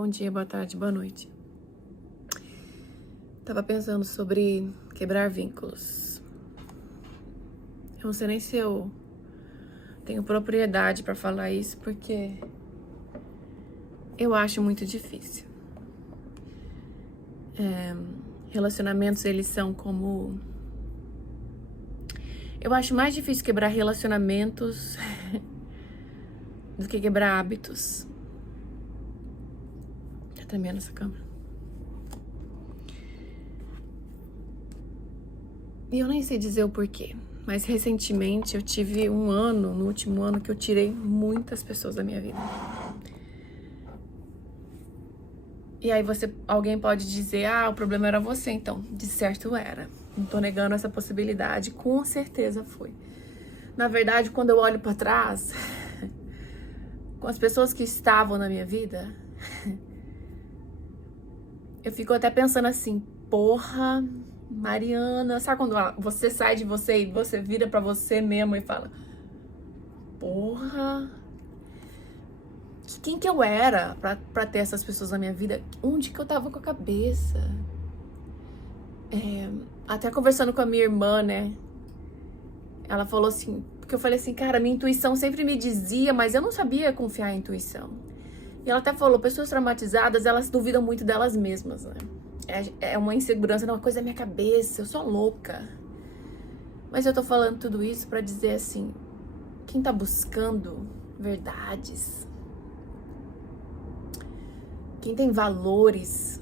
Bom dia, boa tarde, boa noite. Tava pensando sobre quebrar vínculos. Eu não sei nem se eu tenho propriedade pra falar isso, porque eu acho muito difícil. Relacionamentos, eles são como... Eu acho mais difícil quebrar relacionamentos do que quebrar hábitos. Tá tremendo essa câmera. E eu nem sei dizer o porquê, mas recentemente eu tive no último ano, que eu tirei muitas pessoas da minha vida. E aí alguém pode dizer, o problema era você, então. De certo era. Não tô negando essa possibilidade, com certeza foi. Na verdade, quando eu olho pra trás, com as pessoas que estavam na minha vida, eu fico até pensando assim, porra, Mariana, sabe quando você sai de você e você vira pra você mesmo e fala, porra, quem que eu era pra ter essas pessoas na minha vida? Onde que eu tava com a cabeça? Até conversando com a minha irmã, né? Ela falou assim, porque eu falei assim, cara, minha intuição sempre me dizia, mas eu não sabia confiar em intuição. E ela até falou, pessoas traumatizadas, elas duvidam muito delas mesmas, né? É uma insegurança, não, uma coisa da minha cabeça, eu sou louca. Mas eu tô falando tudo isso pra dizer assim, quem tá buscando verdades, quem tem valores,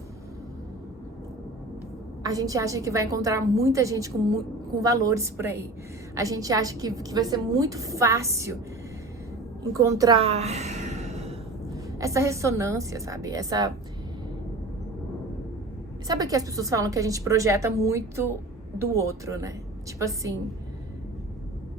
a gente acha que vai encontrar muita gente com valores por aí. A gente acha que vai ser muito fácil encontrar essa ressonância, sabe? Sabe que as pessoas falam que a gente projeta muito do outro, né? Tipo assim,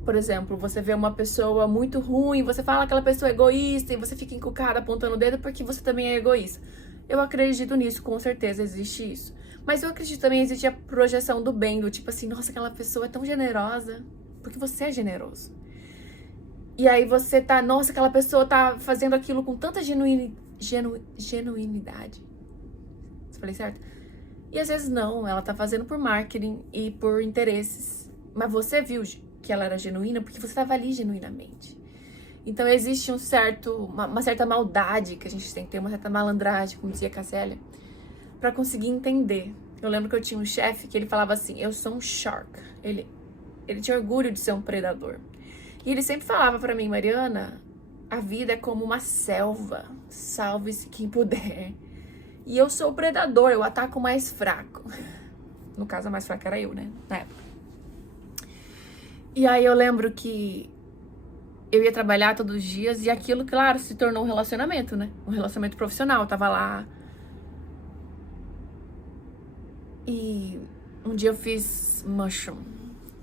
por exemplo, você vê uma pessoa muito ruim, você fala que aquela pessoa é egoísta e você fica encucada apontando o dedo porque você também é egoísta. Eu acredito nisso, com certeza existe isso. Mas eu acredito também existe a projeção do bem, do tipo assim, nossa, aquela pessoa é tão generosa, porque você é generoso. E aí você tá, nossa, aquela pessoa tá fazendo aquilo com tanta genuinidade. Falei certo? E às vezes não, ela tá fazendo por marketing e por interesses. Mas você viu que ela era genuína porque você tava ali genuinamente. Então existe uma certa maldade que a gente tem que ter, uma certa malandragem, como dizia Cassélia, pra conseguir entender. Eu lembro que eu tinha um chefe que ele falava assim, eu sou um shark. Ele tinha orgulho de ser um predador. E ele sempre falava pra mim, Mariana, a vida é como uma selva, salve-se quem puder. E eu sou o predador, eu ataco o mais fraco. No caso, a mais fraca era eu, né? Na época. E aí eu lembro que eu ia trabalhar todos os dias e aquilo, claro, se tornou um relacionamento, né? Um relacionamento profissional. Eu tava lá. E um dia eu fiz mushroom,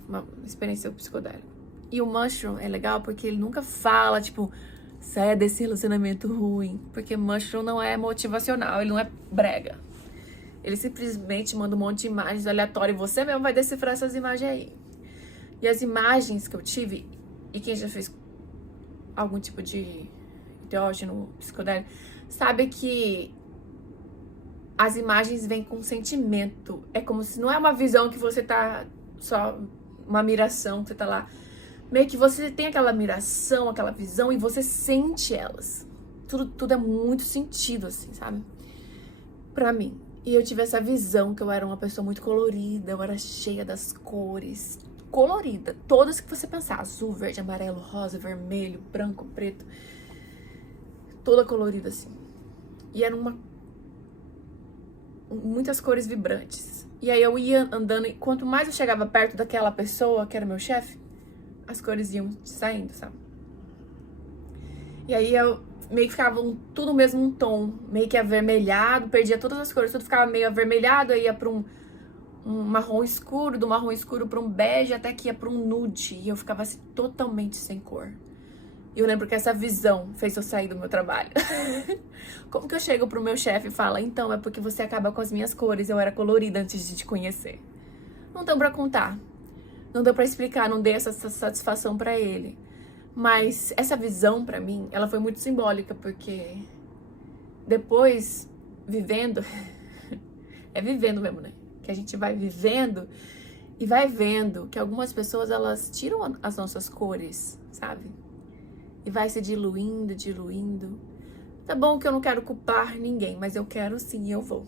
uma experiência psicodélica. E o mushroom é legal porque ele nunca fala, tipo, saia desse relacionamento ruim. Porque mushroom não é motivacional, ele não é brega. Ele simplesmente manda um monte de imagens aleatórias e você mesmo vai decifrar essas imagens aí. E as imagens que eu tive, e quem já fez algum tipo de enteógeno psicodélico, sabe que as imagens vêm com sentimento. É como se não é uma visão que você tá só uma miração, que você tá lá. Meio que você tem aquela miração, aquela visão e você sente elas. Tudo é muito sentido, assim, sabe? Pra mim. E eu tive essa visão que eu era uma pessoa muito colorida, eu era cheia das cores. Colorida. Todas que você pensar. Azul, verde, amarelo, rosa, vermelho, branco, preto. Toda colorida, assim. E era muitas cores vibrantes. E aí eu ia andando e quanto mais eu chegava perto daquela pessoa, que era meu chefe, as cores iam saindo, sabe? E aí eu meio que ficava tudo mesmo um tom, meio que avermelhado, perdia todas as cores, tudo ficava meio avermelhado, aí ia pra um marrom escuro, do marrom escuro pra um bege, até que ia pra um nude, e eu ficava assim, totalmente sem cor. E eu lembro que essa visão fez eu sair do meu trabalho. Como que eu chego pro meu chefe e falo, então, é porque você acaba com as minhas cores, eu era colorida antes de te conhecer. Não deu pra contar. Não deu pra explicar, não dei essa satisfação pra ele. Mas essa visão, pra mim, ela foi muito simbólica, porque depois, vivendo, é vivendo mesmo, né? Que a gente vai vivendo e vai vendo que algumas pessoas, elas tiram as nossas cores, sabe? E vai se diluindo, diluindo. Tá bom que eu não quero culpar ninguém, mas eu quero sim, eu vou.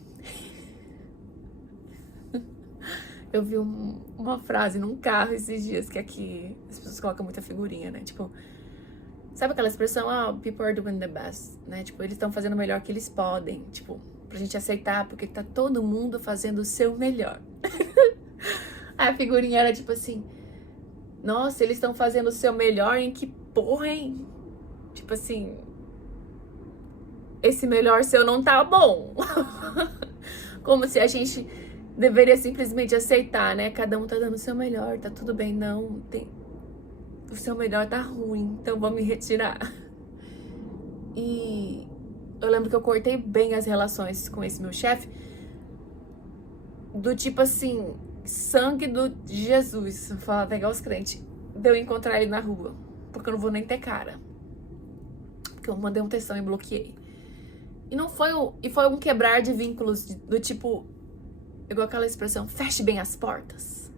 Eu vi uma frase num carro esses dias, que aqui as pessoas colocam muita figurinha, né? Tipo, sabe aquela expressão, people are doing the best, né? Tipo, eles estão fazendo o melhor que eles podem, tipo, pra gente aceitar, porque tá todo mundo fazendo o seu melhor. A figurinha era tipo assim, nossa, eles estão fazendo o seu melhor em que porra, hein? Tipo assim, esse melhor seu não tá bom. Como se a gente deveria simplesmente aceitar, né? Cada um tá dando o seu melhor, tá tudo bem. Não, o seu melhor tá ruim, então vou me retirar. E eu lembro que eu cortei bem as relações com esse meu chefe, do tipo assim, sangue de Jesus, vou falar pegar os crentes, de eu encontrar ele na rua, porque eu não vou nem ter cara. Porque eu mandei um textão e bloqueei. E não foi foi um quebrar de vínculos do tipo, igual aquela expressão, feche bem as portas.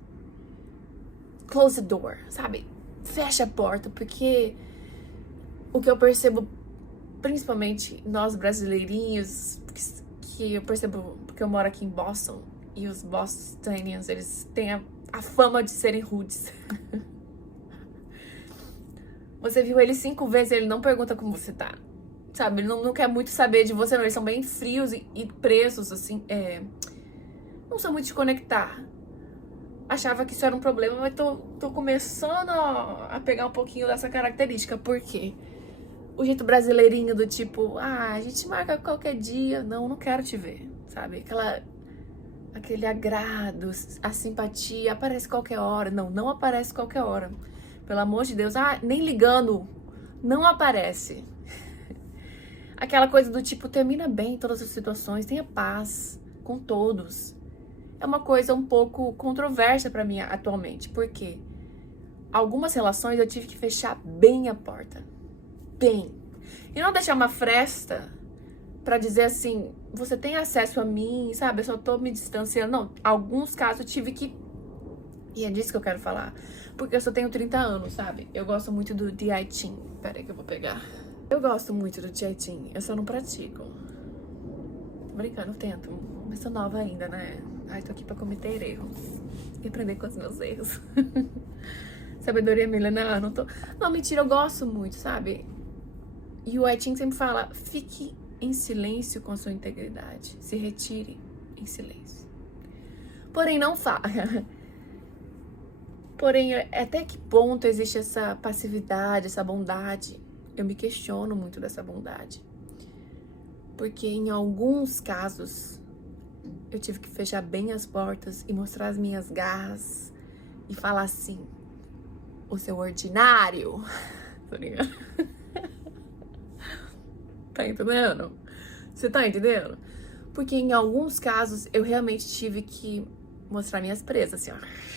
Close the door, sabe? Fecha a porta, porque o que eu percebo, principalmente nós brasileirinhos, que eu percebo, porque eu moro aqui em Boston, e os bostonians, eles têm a fama de serem rudes. Você viu ele 5 vezes, ele não pergunta como você tá. Sabe, ele não quer muito saber de você, não. Eles são bem frios e presos, assim. Não são muito de conectar. Achava que isso era um problema, mas tô começando a pegar um pouquinho dessa característica. Por quê? O jeito brasileirinho do tipo, a gente marca qualquer dia. Não quero te ver, sabe? Aquele agrado, a simpatia, aparece qualquer hora. Não aparece qualquer hora. Pelo amor de Deus, nem ligando, não aparece. Aquela coisa do tipo, termina bem todas as situações, tenha paz com todos. É uma coisa um pouco controversa pra mim atualmente, porque algumas relações eu tive que fechar bem a porta. Bem. E não deixar uma fresta pra dizer assim, você tem acesso a mim, sabe? Eu só tô me distanciando. Não, alguns casos eu tive que... E é disso que eu quero falar. Porque eu só tenho 30 anos, sabe? Eu gosto muito do Dieting. Pera aí que eu vou pegar. Eu gosto muito do Dieting, eu só não pratico. Tô brincando, eu tento. Mas sou nova ainda, né? Tô aqui pra cometer erros. E aprender com os meus erros. Sabedoria milenar, não tô... Não, mentira, eu gosto muito, sabe? E o Dieting sempre fala, fique em silêncio com a sua integridade. Se retire em silêncio. Porém, não fala. Porém, até que ponto existe essa passividade, essa bondade? Eu me questiono muito dessa bondade. Porque em alguns casos, eu tive que fechar bem as portas e mostrar as minhas garras e falar assim, o seu ordinário. Tô ligado? Tá entendendo? Você tá entendendo? Porque em alguns casos, eu realmente tive que mostrar minhas presas, assim, ó.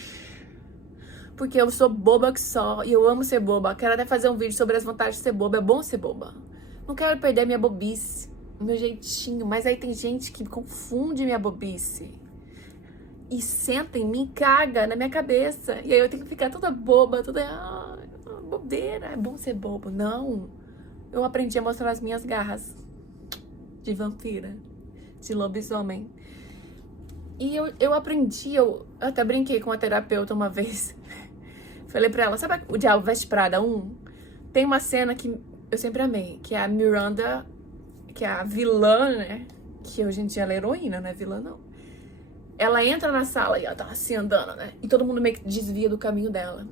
Porque eu sou boba que só, e eu amo ser boba. Quero até fazer um vídeo sobre as vantagens de ser boba. É bom ser boba. Não quero perder a minha bobice, o meu jeitinho. Mas aí tem gente que confunde minha bobice. E senta em mim, caga na minha cabeça. E aí eu tenho que ficar toda boba, toda... bobeira. É bom ser bobo. Não. Eu aprendi a mostrar as minhas garras. De vampira. De lobisomem. E eu aprendi, eu até brinquei com a terapeuta uma vez. Falei pra ela, sabe o Diabo Veste Prada 1? Tem uma cena que eu sempre amei, que é a Miranda, que é a vilã, né? Que hoje em dia ela é heroína, não é vilã, não. Ela entra na sala e ela tá assim andando, né? E todo mundo meio que desvia do caminho dela.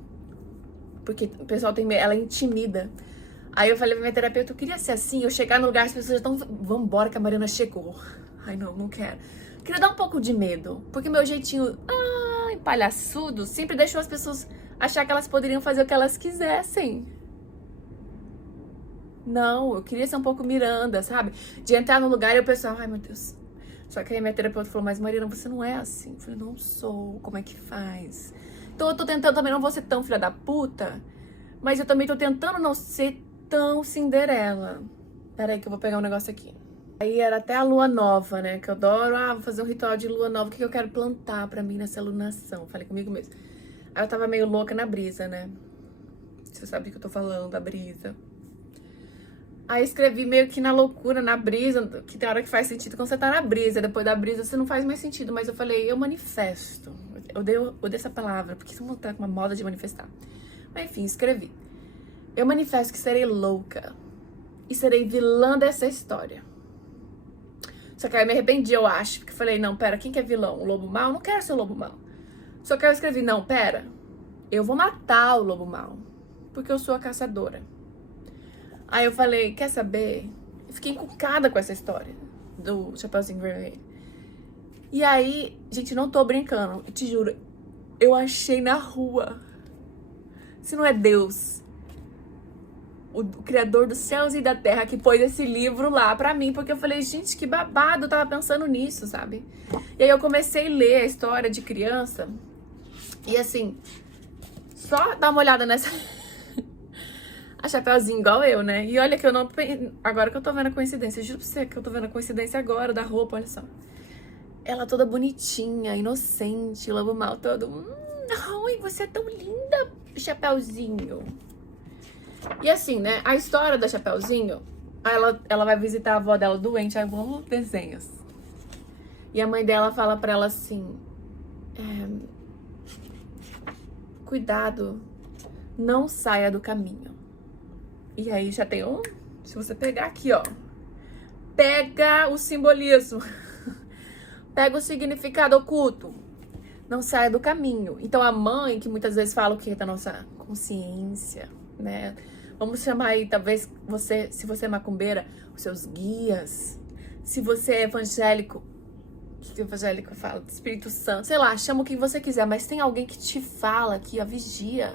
Porque o pessoal tem medo, ela é intimida. Aí eu falei pra minha terapeuta, eu queria ser assim, eu chegar no lugar, as pessoas já estão, vambora que a Mariana chegou. Ai, não quero. Queria dar um pouco de medo, porque meu jeitinho, palhaçudo, sempre deixou as pessoas achar que elas poderiam fazer o que elas quisessem. Não, eu queria ser um pouco Miranda, sabe? De entrar no lugar e o pessoal, ai meu Deus. Só que aí a minha terapeuta falou, mas Mariana, você não é assim. Eu falei, não sou, como é que faz? Então eu tô tentando também, não vou ser tão filha da puta, mas eu também tô tentando não ser tão Cinderela. Pera aí que eu vou pegar um negócio aqui. Aí era até a lua nova, né? Que eu adoro. Ah, vou fazer um ritual de lua nova. O que eu quero plantar pra mim nessa lunação? Falei comigo mesmo. Aí eu tava meio louca na brisa, né? Você sabe o que eu tô falando, da brisa. Aí escrevi meio que na loucura, na brisa, que tem hora que faz sentido quando você tá na brisa. Depois da brisa você não faz mais sentido. Mas eu falei, eu manifesto. Eu dei essa palavra, porque todo mundo tá com uma moda de manifestar. Mas enfim, escrevi. Eu manifesto que serei louca. E serei vilã dessa história. Só que aí eu me arrependi, eu acho. Porque eu falei, não, pera, quem que é vilão? O lobo mau? Eu não quero ser o lobo mau. Só que aí eu escrevi, não, pera. Eu vou matar o lobo mau. Porque eu sou a caçadora. Aí eu falei, quer saber? Eu fiquei encucada com essa história do Chapeuzinho Vermelho. E aí, gente, não tô brincando. Eu te juro, eu achei na rua. Se não é Deus, o Criador dos céus e da terra, que pôs esse livro lá pra mim, porque eu falei, gente, que babado, eu tava pensando nisso, sabe? E aí eu comecei a ler a história de criança, e assim, só dar uma olhada nessa... a Chapeuzinho igual eu, né? E olha que eu não... Agora que eu tô vendo a coincidência, juro pra você que eu tô vendo a coincidência agora da roupa, olha só. Ela toda bonitinha, inocente, o lobo mau todo... Ai, você é tão linda, Chapeuzinho. E assim, né, a história da Chapeuzinho, ela vai visitar a avó dela doente, aí vamos desenhos. E a mãe dela fala pra ela assim, cuidado, não saia do caminho. E aí já tem um, se você pegar aqui, ó, pega o simbolismo, pega o significado oculto, não saia do caminho. Então a mãe, que muitas vezes fala o que da nossa consciência, né? Vamos chamar aí, talvez, você, se você é macumbeira, os seus guias. Se você é evangélico, o que o evangélico fala? Espírito Santo, sei lá, chama o que você quiser, mas tem alguém que te fala aqui, ó, vigia.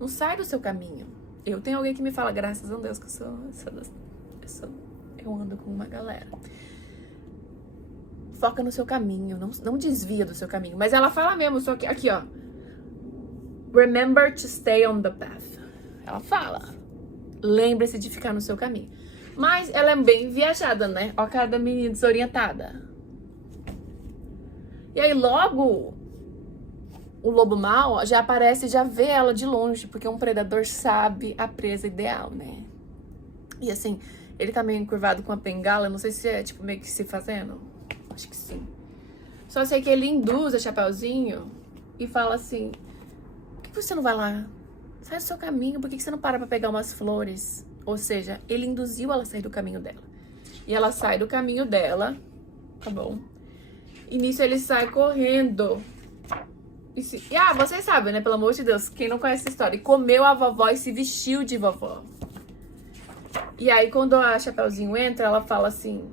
Não sai do seu caminho. Eu tenho alguém que me fala, graças a Deus, que eu ando com uma galera. Foca no seu caminho, não desvia do seu caminho. Mas ela fala mesmo, só que aqui, ó. Remember to stay on the path. Ela fala. Lembre-se de ficar no seu caminho. Mas ela é bem viajada, né? Ó a cara da menina desorientada. E aí logo o lobo mau já aparece e já vê ela de longe, porque um predador sabe a presa ideal, né? E assim, ele tá meio encurvado com a bengala, não sei se é tipo meio que se fazendo. Acho que sim. Só sei que ele induz a Chapeuzinho e fala assim, por que você não vai lá? Sai do seu caminho, por que você não para pra pegar umas flores? Ou seja, ele induziu ela a sair do caminho dela. E ela sai do caminho dela, tá bom? E nisso ele sai correndo. Vocês sabem, né? Pelo amor de Deus, quem não conhece essa história. E comeu a vovó e se vestiu de vovó. E aí, quando a Chapeuzinho entra, ela fala assim...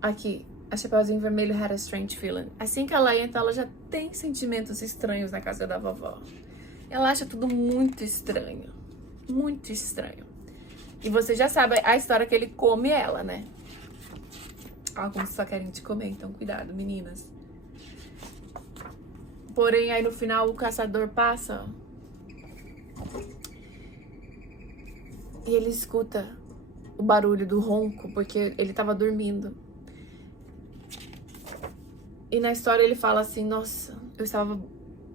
Aqui, a Chapeuzinho Vermelho had a strange feeling. Assim que ela entra, ela já tem sentimentos estranhos na casa da vovó. Ela acha tudo muito estranho. Muito estranho. E você já sabe a história que ele come ela, né? Alguns só querem te comer, então cuidado, meninas. Porém, aí no final o caçador passa e ele escuta o barulho do ronco, porque ele tava dormindo. E na história ele fala assim, nossa,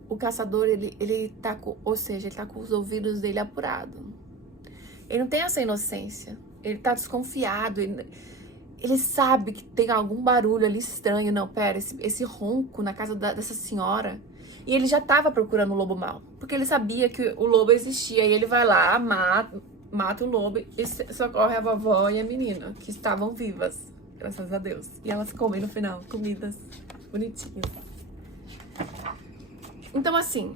o caçador, ele tá com, ou seja, ele tá com os ouvidos dele apurados. Ele não tem essa inocência, ele tá desconfiado, ele sabe que tem algum barulho ali estranho. Não, pera, esse ronco na casa dessa senhora. E ele já tava procurando o lobo mau, porque ele sabia que o lobo existia. E ele vai lá, mata o lobo e socorre a vovó e a menina, que estavam vivas, graças a Deus. E elas comem no final, comidas bonitinhas. Então, assim,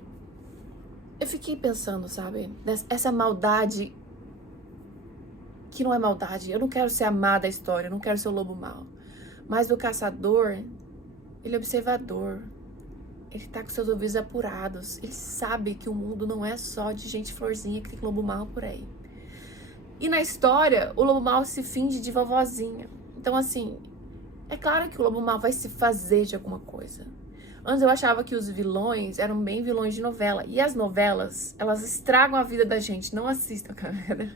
eu fiquei pensando, sabe? Essa maldade que não é maldade. Eu não quero ser a má da história, eu não quero ser o lobo mau. Mas o caçador, ele é observador. Ele tá com seus ouvidos apurados. Ele sabe que o mundo não é só de gente florzinha, que tem lobo mau por aí. E na história, o lobo mau se finge de vovozinha. Então, assim, é claro que o lobo mau vai se fazer de alguma coisa. Antes eu achava que os vilões eram bem vilões de novela. E as novelas, elas estragam a vida da gente. Não assistam, cara.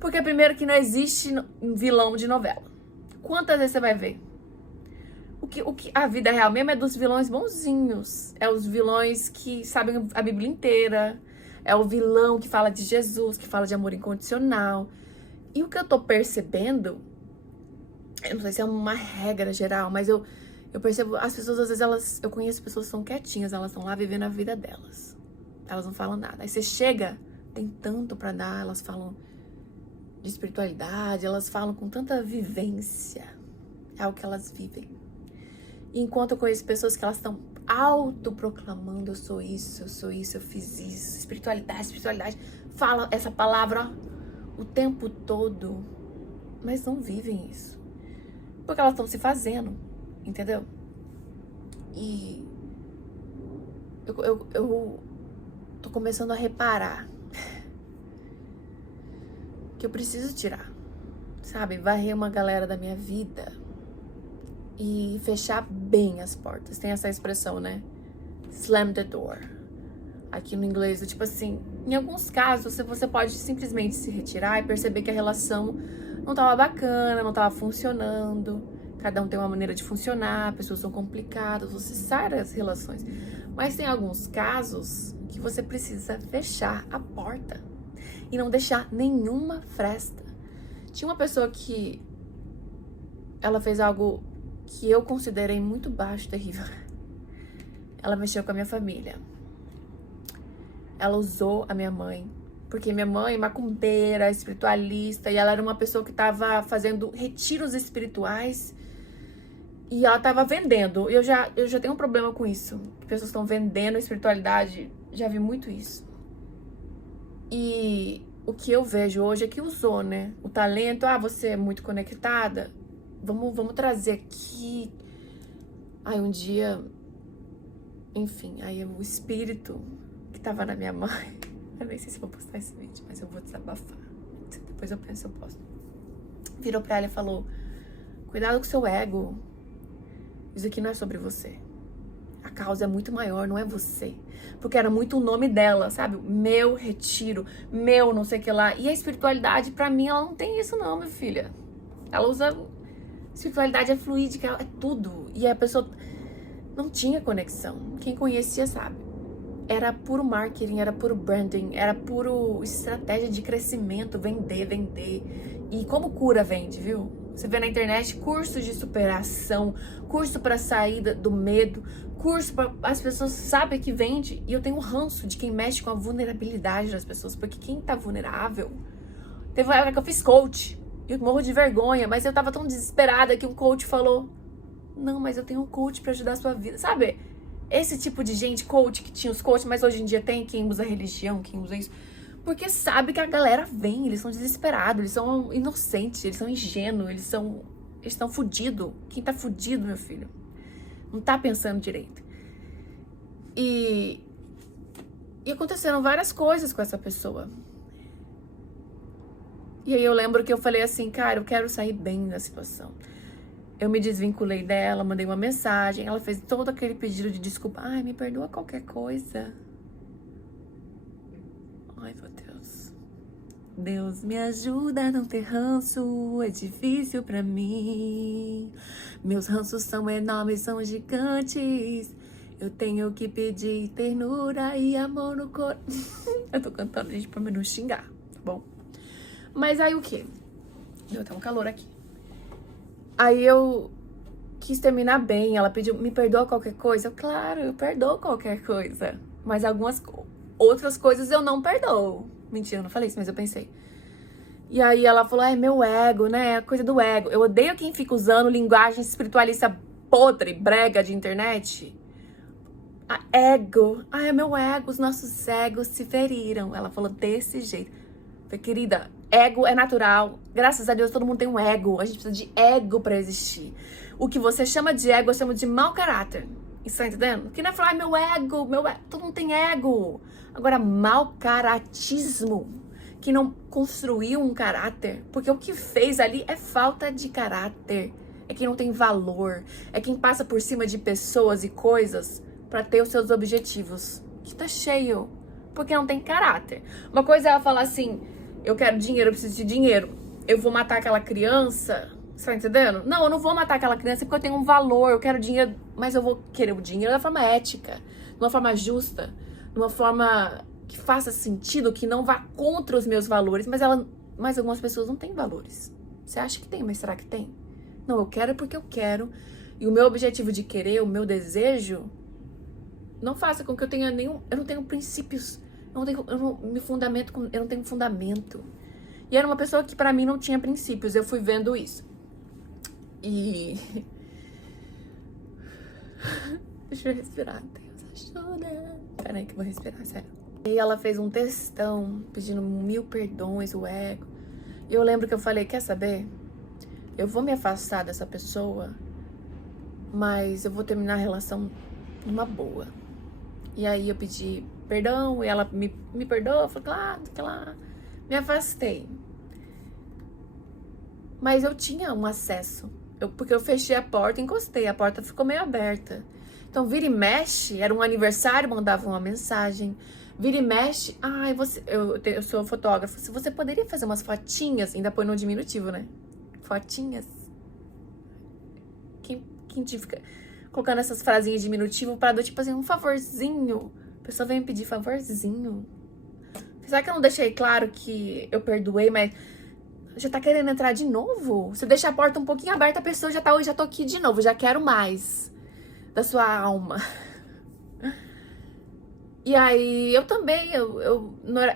Porque primeiro que não existe vilão de novela. Quantas vezes você vai ver? O que a vida real mesmo é dos vilões bonzinhos. É os vilões que sabem a Bíblia inteira. É o vilão que fala de Jesus, que fala de amor incondicional. E o que eu tô percebendo, eu não sei se é uma regra geral, mas eu percebo, as pessoas às vezes, eu conheço pessoas que são quietinhas, elas estão lá vivendo a vida delas. Elas não falam nada. Aí você chega, tem tanto pra dar, elas falam de espiritualidade, elas falam com tanta vivência. É o que elas vivem. Enquanto eu conheço pessoas que elas estão autoproclamando, eu sou isso, eu fiz isso, espiritualidade, fala essa palavra o tempo todo, mas não vivem isso. Porque elas estão se fazendo, entendeu? E eu tô começando a reparar que eu preciso tirar, sabe? Varrer uma galera da minha vida e fechar bem as portas. Tem essa expressão, né? Slam the door. Aqui no inglês, tipo assim, em alguns casos você pode simplesmente se retirar e perceber que a relação não tava bacana, não tava funcionando. Cada um tem uma maneira de funcionar, pessoas são complicadas, você sai das relações. Mas tem alguns casos que você precisa fechar a porta e não deixar nenhuma fresta. Tinha uma pessoa que ela fez algo que eu considerei muito baixo, terrível. Ela mexeu com a minha família. Ela usou a minha mãe, porque minha mãe é macumbeira, espiritualista, e ela era uma pessoa que estava fazendo retiros espirituais e ela estava vendendo. Eu já tenho um problema com isso. Pessoas estão vendendo espiritualidade, já vi muito isso. E o que eu vejo hoje é que usou, né? O talento, você é muito conectada, vamos trazer aqui. Aí um dia, enfim, aí o espírito que tava na minha mãe, eu nem sei se vou postar esse vídeo, mas eu vou desabafar. Depois eu penso se eu posto. Virou pra ela e falou: cuidado com o seu ego. Isso aqui não é sobre você. A causa é muito maior, não é você. Porque era muito o nome dela, sabe? Meu retiro, meu não sei o que lá. E a espiritualidade, pra mim, ela não tem isso não, minha filha. Ela usa... Espiritualidade é fluídica, é tudo. E a pessoa não tinha conexão. Quem conhecia sabe. Era puro marketing, era puro branding, era puro estratégia de crescimento, vender. E como cura vende, viu? Você vê na internet cursos de superação, curso para saída do medo, curso para... As pessoas sabem que vende. E eu tenho ranço de quem mexe com a vulnerabilidade das pessoas. Porque quem tá vulnerável... Teve uma época que eu fiz coach. Eu morro de vergonha, mas eu tava tão desesperada que um coach falou: não, mas eu tenho um coach pra ajudar a sua vida. Sabe? Esse tipo de gente, coach, que tinha os coaches, mas hoje em dia tem quem usa religião, quem usa isso. Porque sabe que a galera vem, eles são desesperados, eles são inocentes, eles são ingênuos, eles estão fudidos. Quem tá fudido, meu filho, não tá pensando direito. E aconteceram várias coisas com essa pessoa. E aí eu lembro que eu falei assim: cara, eu quero sair bem da situação. Eu me desvinculei dela, mandei uma mensagem, ela fez todo aquele pedido de desculpa. Ai, me perdoa qualquer coisa. Ai, meu Deus. Deus me ajuda a não ter ranço, é difícil pra mim. Meus ranços são enormes, são gigantes. Eu tenho que pedir ternura e amor no coração. Eu tô cantando, gente, pra me não xingar, tá bom? Mas aí o quê? Deu até um calor aqui. Aí eu quis terminar bem. Ela pediu: me perdoa qualquer coisa. Claro, eu perdoo qualquer coisa. Mas algumas outras coisas eu não perdoo. Mentira, eu não falei isso, mas eu pensei. E aí ela falou: é meu ego, né? É coisa do ego. Eu odeio quem fica usando linguagem espiritualista podre, brega de internet. Ego. É meu ego, os nossos egos se feriram. Ela falou desse jeito. Falei: querida, ego é natural. Graças a Deus todo mundo tem um ego. A gente precisa de ego pra existir. O que você chama de ego, eu chamo de mau caráter. Isso tá entendendo? Que não é falar: meu ego. Todo mundo tem ego. Agora, mau caratismo, que não construiu um caráter, porque o que fez ali é falta de caráter. É quem não tem valor. É quem passa por cima de pessoas e coisas pra ter os seus objetivos. Que tá cheio. Porque não tem caráter. Uma coisa é ela falar assim: eu quero dinheiro, eu preciso de dinheiro. Eu vou matar aquela criança, você tá entendendo? Não, eu não vou matar aquela criança porque eu tenho um valor, eu quero dinheiro, mas eu vou querer o dinheiro da forma ética, de uma forma justa, de uma forma que faça sentido, que não vá contra os meus valores, mas algumas pessoas não têm valores. Você acha que tem, mas será que tem? Não, eu quero porque eu quero. E o meu objetivo de querer, o meu desejo, não faça com que eu tenha nenhum... Eu não tenho princípios. Eu não me fundamento com... Eu não tenho fundamento. E era uma pessoa que pra mim não tinha princípios. Eu fui vendo isso. E... Deixa eu respirar. Deus ajuda. Peraí que eu vou respirar, sério. E ela fez um textão pedindo 1000 perdões, o ego. E eu lembro que eu falei, quer saber? Eu vou me afastar dessa pessoa, mas eu vou terminar a relação numa boa. E aí eu pedi perdão, e ela me perdoou, eu falei, claro, me afastei. Mas eu tinha um acesso, porque eu fechei a porta, encostei, a porta ficou meio aberta. Então, vira e mexe, era um aniversário, mandava uma mensagem. Vira e mexe, eu sou fotógrafa, se você poderia fazer umas fotinhas, ainda põe no diminutivo, né? Fotinhas. Quem te fica colocando essas frasinhas de diminutivo pra tipo assim, um favorzinho. A pessoa vem me pedir favorzinho. Será que eu não deixei claro que eu perdoei, mas já tá querendo entrar de novo? Se eu deixar a porta um pouquinho aberta, a pessoa já tô aqui de novo, já quero mais da sua alma. E aí, eu também,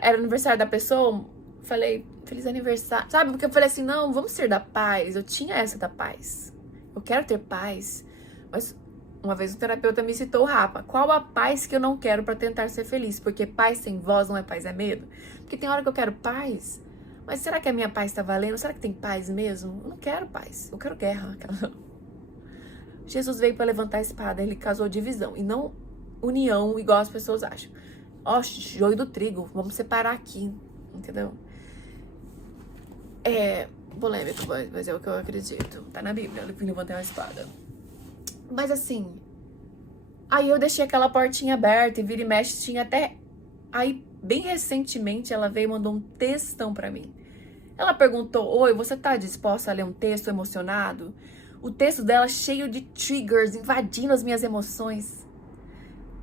era aniversário da pessoa, falei, feliz aniversário, sabe? Porque eu falei assim, não, vamos ser da paz, eu tinha essa da paz, eu quero ter paz. Mas uma vez um terapeuta me citou o Rapa, qual a paz que eu não quero pra tentar ser feliz? Porque paz sem voz não é paz, é medo. Porque tem hora que eu quero paz, mas será que a minha paz tá valendo? Será que tem paz mesmo? Eu não quero paz, eu quero guerra. Jesus veio pra levantar a espada, ele causou divisão, e não união, igual as pessoas acham. Ó, joio do trigo, vamos separar aqui, entendeu? É polêmico, mas é o que eu acredito. Tá na Bíblia, ele levantou uma espada. Mas assim, aí eu deixei aquela portinha aberta, e vira e mexe, tinha até... Aí, bem recentemente, ela veio e mandou um textão pra mim. Ela perguntou, oi, você tá disposta a ler um texto emocionado? O texto dela cheio de triggers, invadindo as minhas emoções.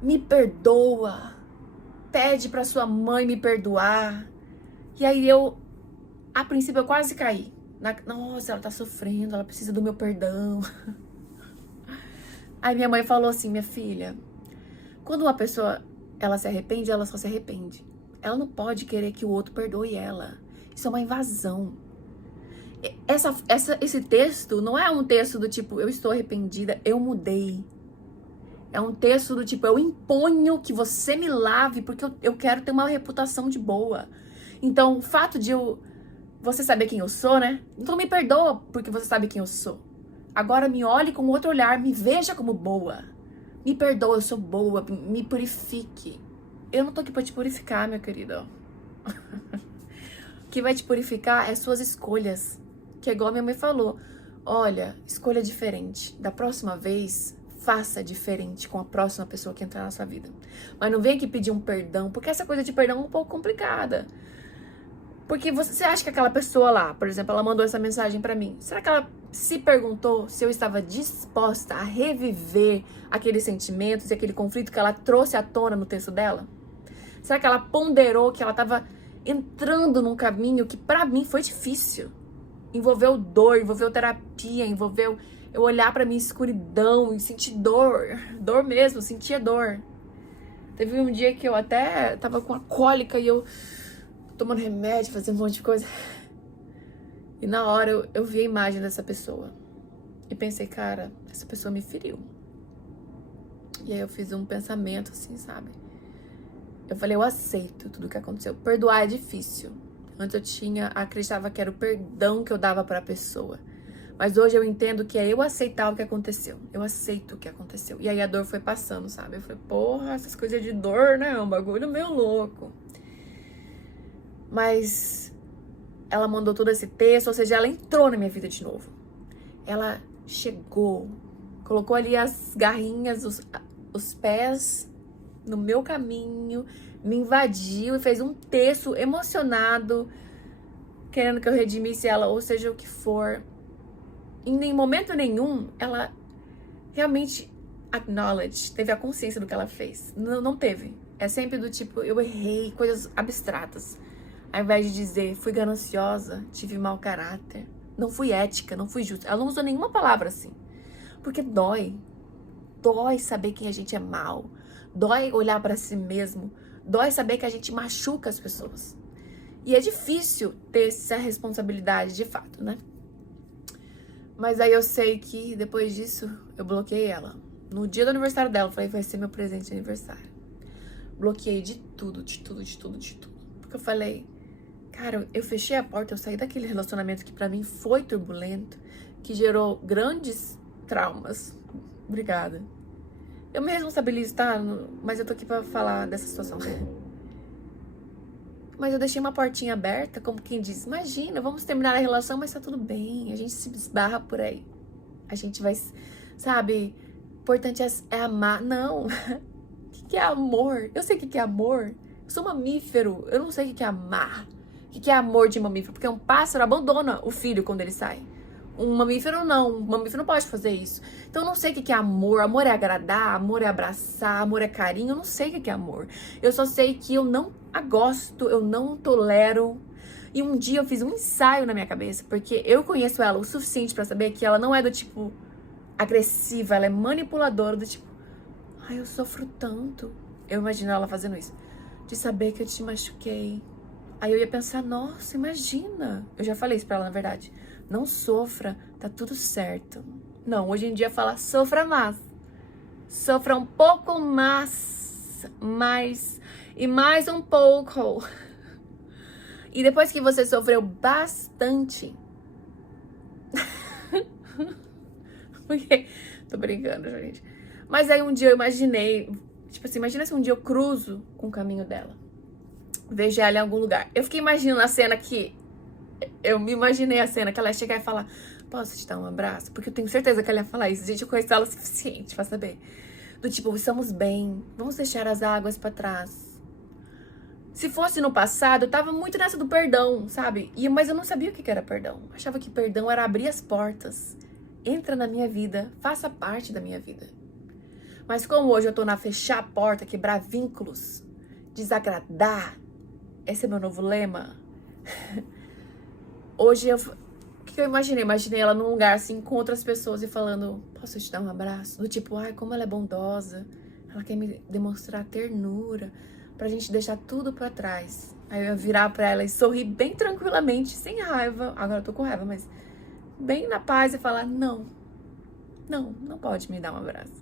Me perdoa, pede pra sua mãe me perdoar. E aí a princípio eu quase caí. Nossa, ela tá sofrendo, ela precisa do meu perdão. Aí minha mãe falou assim, minha filha, quando uma pessoa, ela se arrepende, ela só se arrepende. Ela não pode querer que o outro perdoe ela. Isso é uma invasão. Esse texto não é um texto do tipo, eu estou arrependida, eu mudei. É um texto do tipo, eu imponho que você me lave porque eu quero ter uma reputação de boa. Então, o fato de você saber quem eu sou, né? Então me perdoa porque você sabe quem eu sou. Agora me olhe com outro olhar, me veja como boa. Me perdoa, eu sou boa, me purifique. Eu não tô aqui pra te purificar, minha querida. O que vai te purificar é suas escolhas. Que é igual a minha mãe falou. Olha, escolha diferente. Da próxima vez... Faça diferente com a próxima pessoa que entrar na sua vida. Mas não vem aqui pedir um perdão, porque essa coisa de perdão é um pouco complicada. Porque você acha que aquela pessoa lá, por exemplo, ela mandou essa mensagem pra mim. Será que ela se perguntou se eu estava disposta a reviver aqueles sentimentos e aquele conflito que ela trouxe à tona no texto dela? Será que ela ponderou que ela estava entrando num caminho que pra mim foi difícil? Envolveu dor, envolveu terapia, envolveu... Eu olhar pra minha escuridão e sentir dor mesmo, sentia dor. Teve um dia que eu até tava com a cólica e eu tomando remédio, fazendo um monte de coisa. E na hora eu vi a imagem dessa pessoa. E pensei, cara, essa pessoa me feriu. E aí eu fiz um pensamento assim, sabe? Eu falei, eu aceito tudo que aconteceu. Perdoar é difícil. Antes acreditava que era o perdão que eu dava pra pessoa. Mas hoje eu entendo que é eu aceitar o que aconteceu. Eu aceito o que aconteceu. E aí a dor foi passando, sabe? Eu falei, porra, essas coisas de dor, né? É um bagulho meio louco. Mas ela mandou todo esse texto, ou seja, ela entrou na minha vida de novo. Ela chegou, colocou ali as garrinhas, os pés no meu caminho, me invadiu e fez um texto emocionado, querendo que eu redimisse ela, ou seja o que for. Em nenhum momento nenhum, ela realmente acknowledge, teve a consciência do que ela fez. Não teve. É sempre do tipo, eu errei, coisas abstratas. Ao invés de dizer, fui gananciosa, tive mau caráter, não fui ética, não fui justa. Ela não usou nenhuma palavra assim. Porque dói. Dói saber que a gente é mal. Dói olhar pra si mesmo. Dói saber que a gente machuca as pessoas. E é difícil ter essa responsabilidade de fato, né? Mas aí eu sei que depois disso, eu bloqueei ela. No dia do aniversário dela, eu falei, vai ser meu presente de aniversário. Bloqueei de tudo, de tudo, de tudo, de tudo. Porque eu falei, cara, eu fechei a porta, eu saí daquele relacionamento que pra mim foi turbulento, que gerou grandes traumas. Obrigada. Eu me responsabilizo, tá? Mas eu tô aqui pra falar dessa situação. Mas eu deixei uma portinha aberta, como quem diz, imagina, vamos terminar a relação, mas tá tudo bem. A gente se esbarra por aí. A gente vai, sabe, importante é amar. Não. O que é amor? Eu sei o que é amor. Eu sou mamífero. Eu não sei o que é amar. O que é amor de mamífero? Porque um pássaro abandona o filho quando ele sai. Um mamífero não. Um mamífero não pode fazer isso. Então eu não sei o que é amor. Amor é agradar, amor é abraçar, amor é carinho. Eu não sei o que é amor. Eu só sei que eu não a gosto, eu não tolero. E um dia eu fiz um ensaio na minha cabeça, porque eu conheço ela o suficiente pra saber que ela não é do tipo agressiva, ela é manipuladora, do tipo, ai, eu sofro tanto. Eu imagino ela fazendo isso. De saber que eu te machuquei. Aí eu ia pensar, nossa, imagina. Eu já falei isso pra ela, na verdade. Não sofra, tá tudo certo. Não, hoje em dia fala, sofra mais. Sofra um pouco mais. E mais um pouco. E depois que você sofreu bastante. Porque. Tô brincando, gente. Mas aí um dia eu imaginei. Tipo assim, imagina se um dia eu cruzo com o caminho dela. Vejo ela em algum lugar. Eu fiquei imaginando a cena que. Eu me imaginei a cena que ela ia chegar e falar: posso te dar um abraço? Porque eu tenho certeza que ela ia falar isso. Gente, eu conheço ela o suficiente pra saber. Do tipo, estamos bem. Vamos deixar as águas pra trás. Se fosse no passado, eu tava muito nessa do perdão, sabe? Mas eu não sabia o que era perdão. Eu achava que perdão era abrir as portas. Entra na minha vida, faça parte da minha vida. Mas como hoje eu tô na fechar a porta, quebrar vínculos, desagradar, esse é meu novo lema. Hoje o que eu imaginei? Imaginei ela num lugar assim com outras pessoas e falando, posso te dar um abraço? Do tipo, ai, como ela é bondosa. Ela quer me demonstrar ternura. Pra gente deixar tudo pra trás. Aí eu ia virar pra ela e sorrir bem tranquilamente, sem raiva. Agora eu tô com raiva, mas bem na paz e falar, não pode me dar um abraço.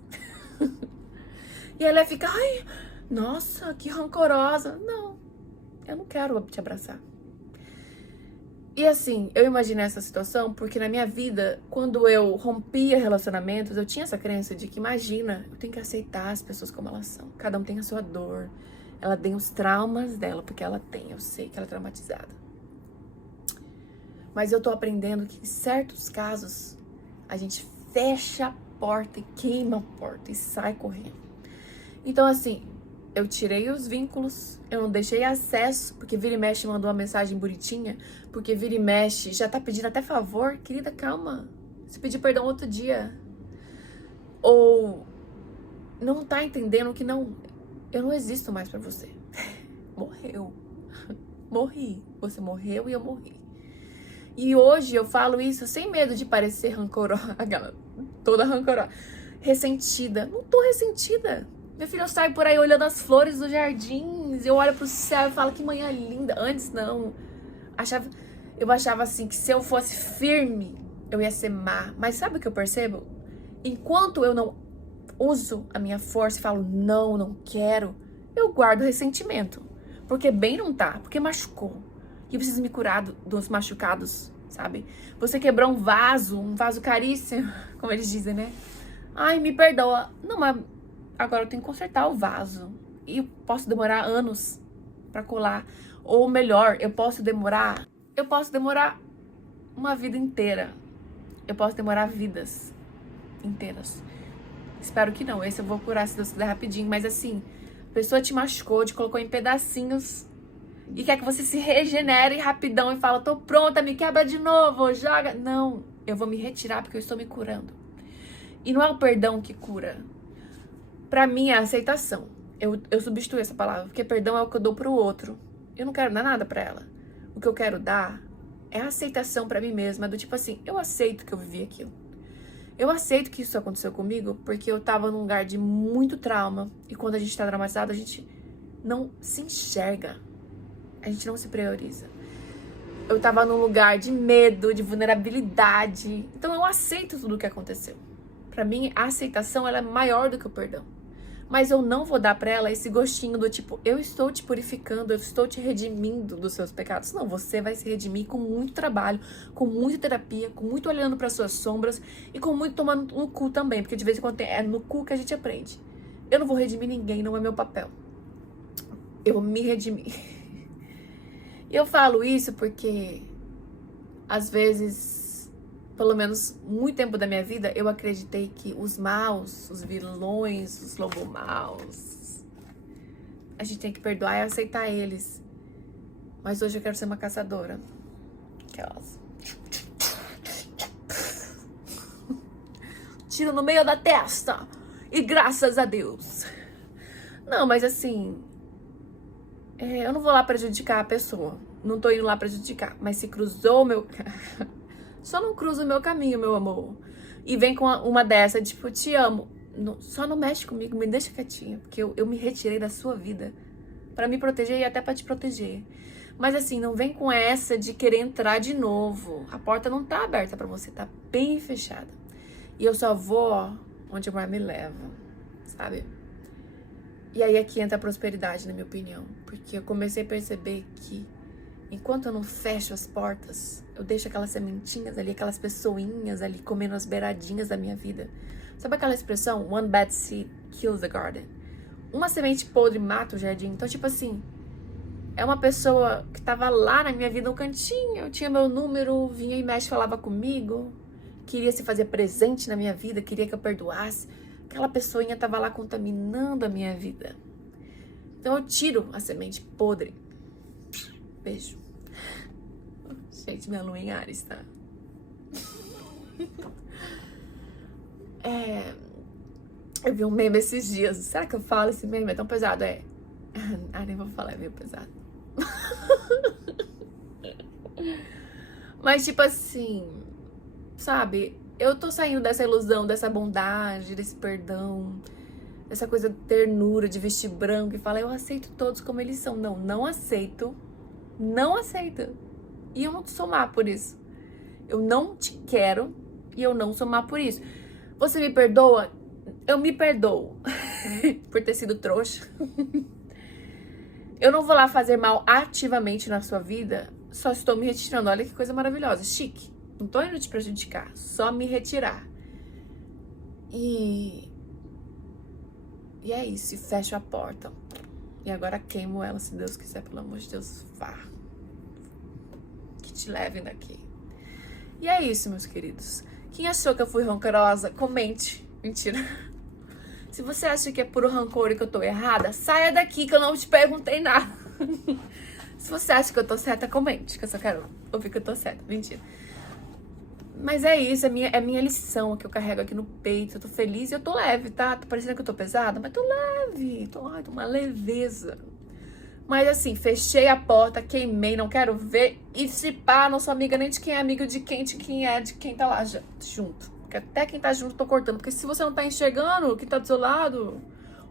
E ela ia ficar, ai, nossa, que rancorosa. Não, eu não quero te abraçar. E assim, eu imaginei essa situação porque na minha vida, quando eu rompia relacionamentos, eu tinha essa crença de que, imagina, eu tenho que aceitar as pessoas como elas são. Cada um tem a sua dor. Ela tem os traumas dela, porque ela tem, eu sei que ela é traumatizada. Mas eu tô aprendendo que em certos casos, a gente fecha a porta e queima a porta e sai correndo. Então assim, eu tirei os vínculos, eu não deixei acesso, porque vira e mexe mandou uma mensagem bonitinha, porque vira e mexe já tá pedindo até favor. Querida, calma, você pediu perdão outro dia. Ou não tá entendendo que não... Eu não existo mais pra você. Morreu. Morri. Você morreu e eu morri. E hoje eu falo isso sem medo de parecer rancorosa. Aquela toda rancorosa. Ressentida. Não tô ressentida. Meu filho, eu saio por aí olhando as flores dos jardins. Eu olho pro céu e falo que manhã linda. Antes não. Eu achava assim que se eu fosse firme, eu ia ser má. Mas sabe o que eu percebo? Enquanto eu não uso a minha força e falo, não quero, eu guardo ressentimento. Porque bem não tá, porque machucou. E eu preciso me curar dos machucados, sabe? Você quebrou um vaso caríssimo, como eles dizem, né? Ai, me perdoa. Não, mas agora eu tenho que consertar o vaso. E eu posso demorar anos pra colar. Ou melhor, eu posso demorar uma vida inteira. Eu posso demorar vidas inteiras. Espero que não. Esse eu vou curar se Deus quiser rapidinho. Mas assim, a pessoa te machucou, te colocou em pedacinhos. e quer que você se regenere rapidão e fala, tô pronta, me quebra de novo, joga. Não, eu vou me retirar porque eu estou me curando. E não é o perdão que cura. Pra mim é a aceitação. Eu substituo essa palavra, porque perdão é o que eu dou pro outro. Eu não quero dar nada pra ela. O que eu quero dar é a aceitação pra mim mesma, do tipo assim, eu aceito que eu vivi aquilo. Eu aceito que isso aconteceu comigo porque eu tava num lugar de muito trauma. E quando a gente tá traumatizado, a gente não se enxerga. A gente não se prioriza. Eu tava num lugar de medo, de vulnerabilidade. Então eu aceito tudo o que aconteceu. Pra mim, a aceitação ela é maior do que o perdão. Mas eu não vou dar pra ela esse gostinho do tipo, eu estou te purificando, eu estou te redimindo dos seus pecados. Não, você vai se redimir com muito trabalho, com muita terapia, com muito olhando para suas sombras e com muito tomando no cu também, porque de vez em quando é no cu que a gente aprende. Eu não vou redimir ninguém, não é meu papel. Eu vou me redimir. E eu falo isso porque às vezes, pelo menos muito tempo da minha vida, eu acreditei que os maus, os vilões, os lobo-maus, a gente tem que perdoar e aceitar eles. Mas hoje eu quero ser uma caçadora. Aquelas. Tiro no meio da testa. E graças a Deus. Não, mas assim, eu não vou lá prejudicar a pessoa. Não tô indo lá prejudicar. Mas se cruzou o meu... Só não cruza o meu caminho, meu amor. E vem com uma dessa, tipo, te amo. Só não mexe comigo, me deixa quietinha. Porque eu me retirei da sua vida pra me proteger e até pra te proteger. Mas assim, não vem com essa de querer entrar de novo. A porta não tá aberta pra você, tá bem fechada. E eu só vou, ó, onde o mar me leva, sabe? E aí aqui entra a prosperidade, na minha opinião. Porque eu comecei a perceber que enquanto eu não fecho as portas, eu deixo aquelas sementinhas ali, aquelas pessoinhas ali comendo as beiradinhas da minha vida. Sabe aquela expressão, one bad seed kills the garden? Uma semente podre mata o jardim. Então, tipo assim, é uma pessoa que tava lá na minha vida, no cantinho, tinha meu número, vinha e mexe, falava comigo, queria se fazer presente na minha vida, queria que eu perdoasse. Aquela pessoinha tava lá contaminando a minha vida. Então eu tiro a semente podre. Beijo. Gente, minha lua em Ares, tá? Eu vi um meme esses dias. Será que eu falo esse meme? É tão pesado, é? Ah, nem vou falar, é meio pesado. Mas tipo assim, sabe? Eu tô saindo dessa ilusão, dessa bondade, desse perdão, dessa coisa de ternura, de vestir branco e falar, eu aceito todos como eles são. Não, não aceito. Não aceito. E eu não sou má por isso. Eu não te quero e eu não sou má por isso. Você me perdoa? Eu me perdoo por ter sido trouxa. Eu não vou lá fazer mal ativamente na sua vida, só estou me retirando. Olha que coisa maravilhosa, chique. Não tô indo te prejudicar, só me retirar. E é isso, e fecho a porta. E agora queimo ela, se Deus quiser, pelo amor de Deus, vá. Que te levem daqui. E é isso, meus queridos. Quem achou que eu fui rancorosa, comente. Mentira. Se você acha que é puro rancor e que eu tô errada, saia daqui que eu não te perguntei nada. Se você acha que eu tô certa, comente, que eu só quero ouvir que eu tô certa. Mentira. Mas é isso, é minha lição que eu carrego aqui no peito. Eu tô feliz e eu tô leve, tá? Tô parecendo que eu tô pesada, mas tô leve. Tô uma leveza. Mas assim, fechei a porta, queimei, não quero ver. E se pá, não sou amiga nem de quem é amigo de quem é de quem tá lá junto. Porque até quem tá junto eu tô cortando. Porque se você não tá enxergando quem tá do seu lado,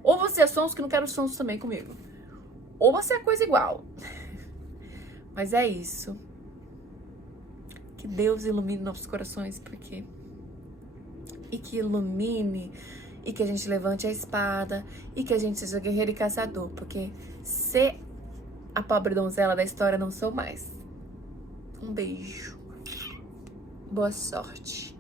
ou você é sonso que não quero sonso também comigo. Ou você é coisa igual. Mas é isso. Que Deus ilumine nossos corações, porque... E que ilumine, e que a gente levante a espada, e que a gente seja guerreiro e caçador, porque ser a pobre donzela da história não sou mais. Um beijo. Boa sorte.